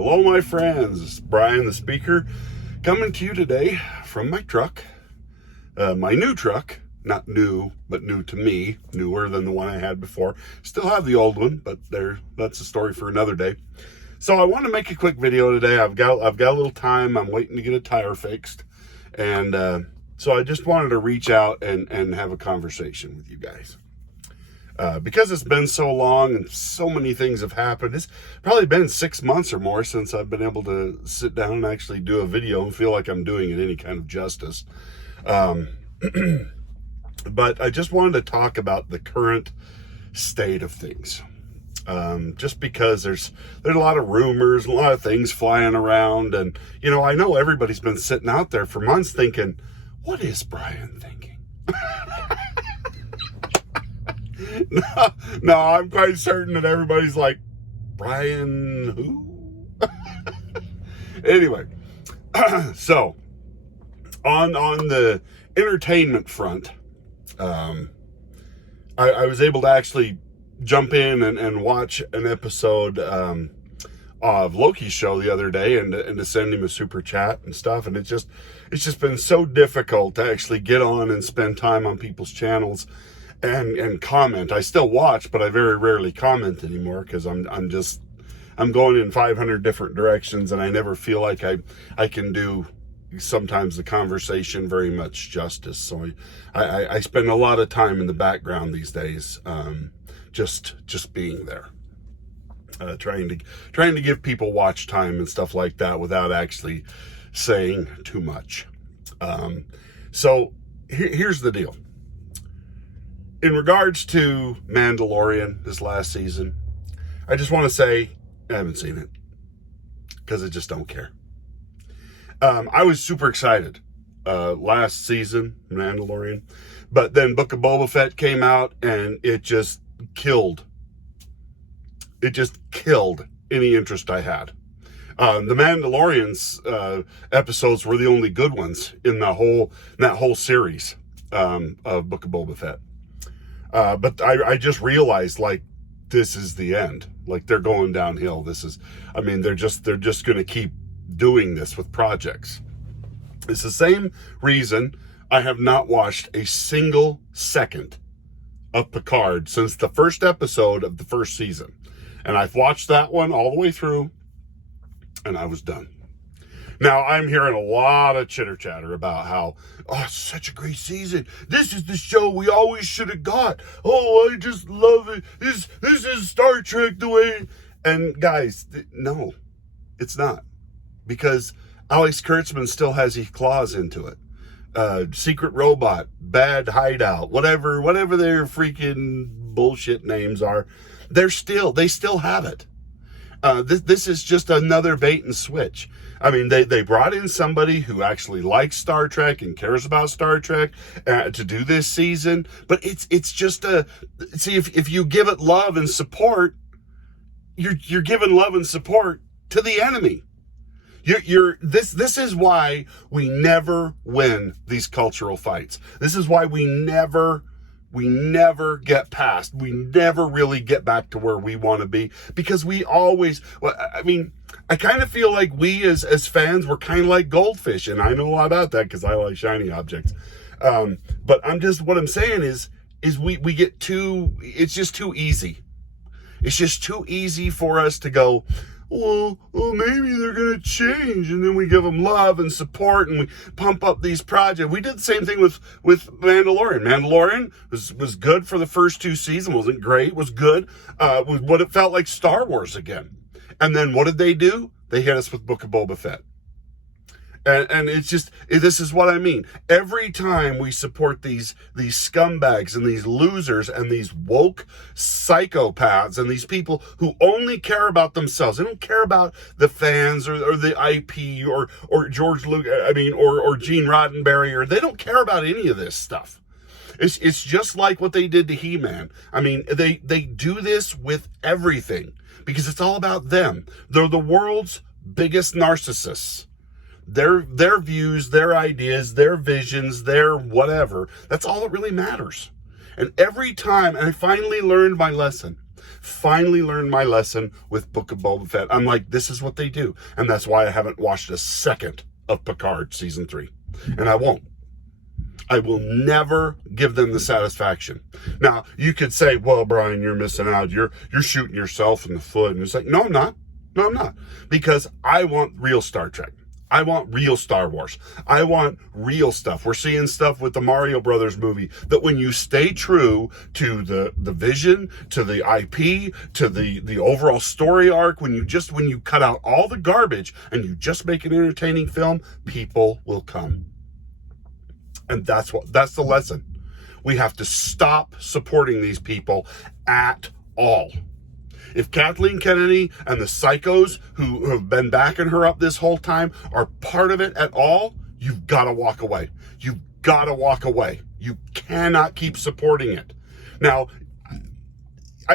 Hello, my friends. It's Brian the Speaker coming to you today from my truck. My new truck, not new, but new to me, newer than the one I had before. Still have the old one, but that's a story for another day. So I want to make a quick video today. I've got a little time. I'm waiting to get a tire fixed. And so I just wanted to reach out and have a conversation with you guys. Because it's been so long and so many things have happened. It's probably been 6 months or more since I've been able to sit down and actually do a video and feel like I'm doing it any kind of justice. But I just wanted to talk about the current state of things. Just because there's a lot of rumors, a lot of things flying around. And, you know, I know everybody's been sitting out there for months thinking, what is Brian thinking? No, I'm quite certain that everybody's like, Brian who? Anyway, so on the entertainment front, I was able to actually jump in and watch an episode of Loki's show the other day and to send him a super chat and stuff. And it's just been so difficult to actually get on and spend time on people's channels and comment. I still watch, but I very rarely comment anymore because I'm going in 500 different directions, and I never feel like I can do sometimes the conversation very much justice. So I spend a lot of time in the background these days, just being there, trying to give people watch time and stuff like that without actually saying too much. So here's the deal. In regards to Mandalorian this last season, I just want to say I haven't seen it because I just don't care. I was super excited last season, Mandalorian, but then Book of Boba Fett came out and it just killed any interest I had. The Mandalorian's episodes were the only good ones in that whole series of Book of Boba Fett. But I just realized, like, this is the end. Like, they're going downhill. They're just going to keep doing this with projects. It's the same reason I have not watched a single second of Picard since the first episode of the first season. And I've watched that one all the way through, and I was done. Now, I'm hearing a lot of chitter-chatter about how, oh, it's such a great season. This is the show we always should have got. Oh, I just love it. This is Star Trek the way. And guys, no, it's not. Because Alex Kurtzman still has his claws into it. Secret Robot, Bad Hideout, whatever their freaking bullshit names are, they still have it. This is just another bait and switch. I mean, they brought in somebody who actually likes Star Trek and cares about Star Trek to do this season. But it's just see, if you give it love and support, you're giving love and support to the enemy. This is why we never win these cultural fights. This is why we never get past. We never really get back to where we want to be, because we always, I kind of feel like we as fans, we're kind of like goldfish, and I know a lot about that because I like shiny objects. But what I'm saying is we get it's just too easy. It's just too easy for us to go, well, maybe they're going to change. And then we give them love and support and we pump up these projects. We did the same thing with Mandalorian. Mandalorian was good for the first 2 seasons. Wasn't great, was good. Was what it felt like Star Wars again. And then what did they do? They hit us with Book of Boba Fett. And it's just, this is what I mean. Every time we support these scumbags and these losers and these woke psychopaths and these people who only care about themselves, they don't care about the fans or the IP or George Lucas, or Gene Roddenberry, or they don't care about any of this stuff. It's just like what they did to He-Man. I mean, they do this with everything because it's all about them. They're the world's biggest narcissists. Their views, their ideas, their visions, their whatever. That's all that really matters. And every time, and I finally learned my lesson. Finally learned my lesson with Book of Boba Fett. I'm like, this is what they do. And that's why I haven't watched a second of Picard season 3. And I won't. I will never give them the satisfaction. Now, you could say, well, Brian, you're missing out. You're shooting yourself in the foot. And it's like, no, I'm not. No, I'm not. Because I want real Star Trek. I want real Star Wars. I want real stuff. We're seeing stuff with the Mario Brothers movie that when you stay true to the vision, to the IP, to the overall story arc, when you cut out all the garbage and you just make an entertaining film, people will come. And that's the lesson. We have to stop supporting these people at all. If Kathleen Kennedy and the psychos who have been backing her up this whole time are part of it at all, you've got to walk away. You've got to walk away. You cannot keep supporting it. Now,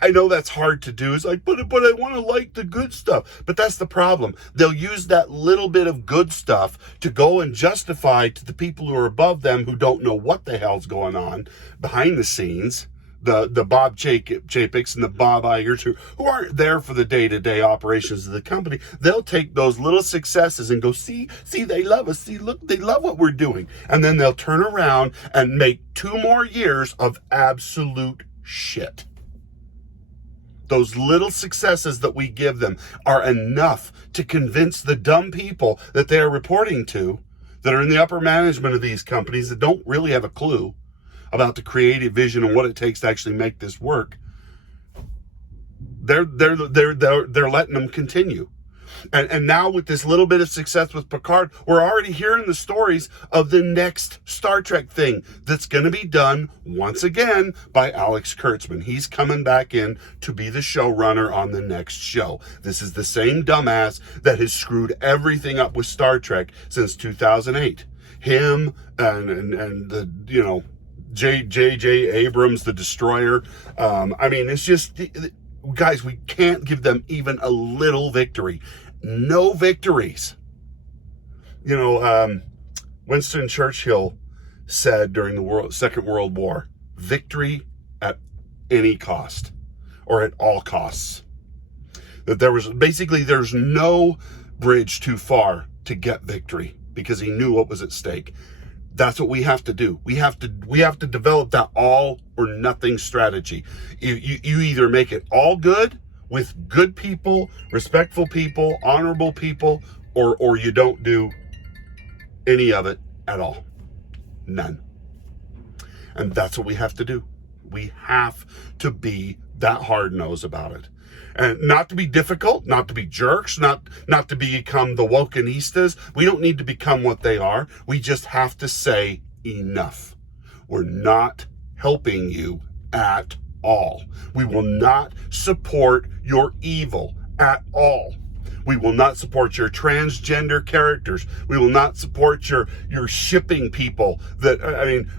I know that's hard to do. It's like, but I want to like the good stuff. But that's the problem. They'll use that little bit of good stuff to go and justify to the people who are above them who don't know what the hell's going on behind the scenes. The Bob Chapeks and the Bob Igers who aren't there for the day-to-day operations of the company. They'll take those little successes and go, see, they love us. See, look, they love what we're doing. And then they'll turn around and make 2 more years of absolute shit. Those little successes that we give them are enough to convince the dumb people that they are reporting to, that are in the upper management of these companies that don't really have a clue about the creative vision and what it takes to actually make this work. They're letting them continue. And now with this little bit of success with Picard, we're already hearing the stories of the next Star Trek thing that's going to be done once again by Alex Kurtzman. He's coming back in to be the showrunner on the next show. This is the same dumbass that has screwed everything up with Star Trek since 2008. Him and the, J.J. Abrams, the Destroyer. I mean, it's just, guys, we can't give them even a little victory. No victories. Winston Churchill said during the Second World War, victory at any cost, or at all costs. That there's no bridge too far to get victory, because he knew what was at stake. That's what we have to do. We have to develop that all or nothing strategy. You either make it all good with good people, respectful people, honorable people, or you don't do any of it at all. None. And that's what we have to do. We have to be that hard-nosed about it. And not to be difficult, not to be jerks, not to become the wokenistas. We don't need to become what they are. We just have to say enough. We're not helping you at all. We will not support your evil at all. We will not support your transgender characters. We will not support your shipping people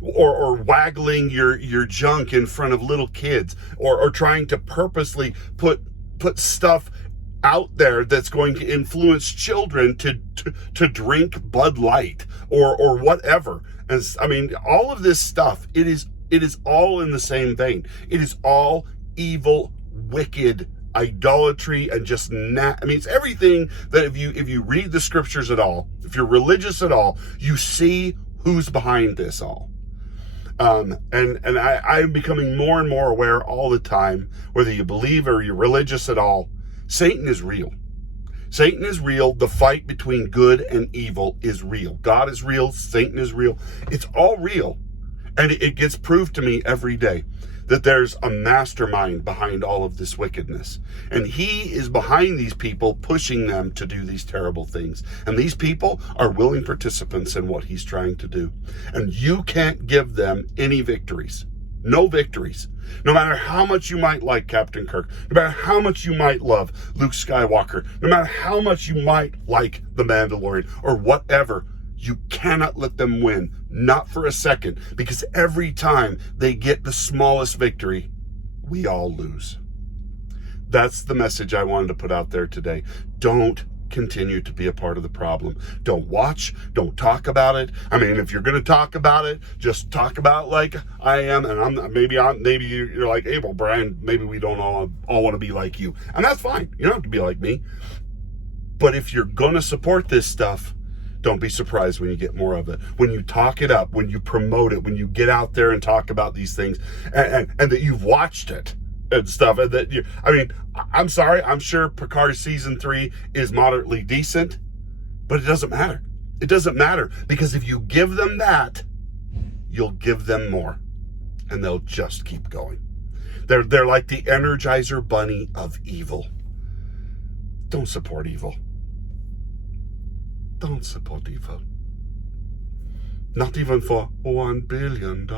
or waggling your junk in front of little kids, or trying to purposely put stuff out there that's going to influence children to drink Bud Light or whatever. And all of this stuff, it is all in the same vein. It is all evil, wicked idolatry, and just it's everything that if you read the scriptures at all, if you're religious at all, you see who's behind this all. I'm becoming more and more aware all the time, whether you believe or you're religious at all, Satan is real. Satan is real. The fight between good and evil is real. God is real. Satan is real. It's all real. And it gets proved to me every day that there's a mastermind behind all of this wickedness. And he is behind these people, pushing them to do these terrible things. And these people are willing participants in what he's trying to do. And you can't give them any victories. No victories. No matter how much you might like Captain Kirk, no matter how much you might love Luke Skywalker, no matter how much you might like The Mandalorian, or whatever, you cannot let them win. Not for a second. Because every time they get the smallest victory, we all lose. That's the message I wanted to put out there today. Don't continue to be a part of the problem. Don't watch, don't talk about it. I mean, if you're going to talk about it, just talk about it like I am. And maybe you're like, hey, well, Brian, maybe we don't all want to be like you. And that's fine. You don't have to be like me. But if you're going to support this stuff, don't be surprised when you get more of it. When you talk it up, when you promote it, when you get out there and talk about these things, and that you've watched it and stuff. And that I'm sorry, I'm sure Picard season 3 is moderately decent, but it doesn't matter. It doesn't matter, because if you give them that, you'll give them more, and they'll just keep going. They're like the Energizer Bunny of evil. Don't support evil. Don't support evil. Not even for $1 billion.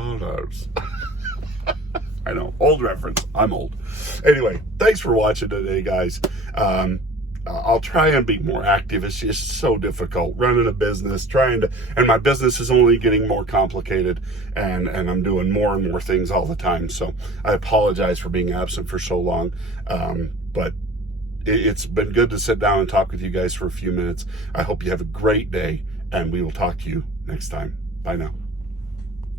I know, old reference. I'm old. Anyway, thanks for watching today, guys. I'll try and be more active. It's just so difficult running a business, and my business is only getting more complicated, and I'm doing more and more things all the time. So I apologize for being absent for so long. But it's been good to sit down and talk with you guys for a few minutes. I hope you have a great day, and we will talk to you next time. Bye now.